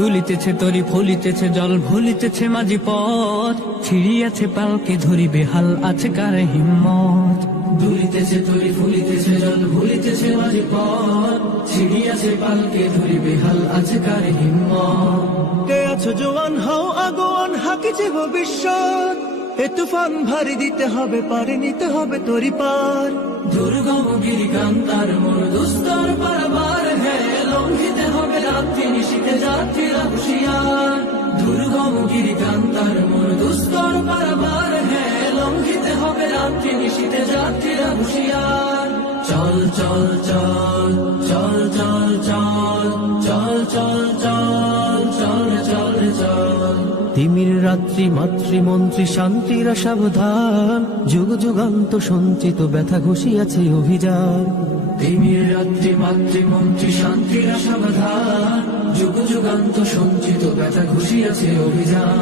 দুলিতেছে তরি ফলিতেছে জল ভুলিতেছে মাঝি পথ ছিড়িয়াছে পালকে ধরি বেহাল আছে কার হিম্মত। দুলিতেছে তরি ফুলিতেছে জল ভুলিতেছে মাঝি পথ ছিড়িয়াছে পালকে ধরি বেহাল আছে কার হিম্মত। কে আছো জোয়ান হও আগোয়ান হাকিছে ভবিষ্যৎ, এ তুফান ভারী দিতে হবে পারে নিতে হবে তরি পার। দুর্গম গিরিকান্তার মোর দুস্তর পারাবার হ্যাঁ লঙ্ঘিতে হবে রাত্রি নিশীতে যাত্রীরা হুঁশিয়ার। দুর্গম গিরিকান্তার মোর দুস্তর পারাবার হ্যাঁ লঙ্ঘিতে হবে রাত্রি নিশীতে যাত্রীরা হুঁশিয়ার। চল চল চল চল চল চল চল চল চল চল চল চল। তিমির রাত্রি মাতৃমন্ত্রী শান্তিরা সাবধান, যুগ যুগান্ত সঞ্চিত ব্যথা ঘুষিয়াছে অভিযান। তিমির রাত্রি মাতৃমন্ত্রী শান্তিরা সাবধান, যুগ যুগান্ত সঞ্চিত ব্যথা ঘুষিয়াছে অভিযান।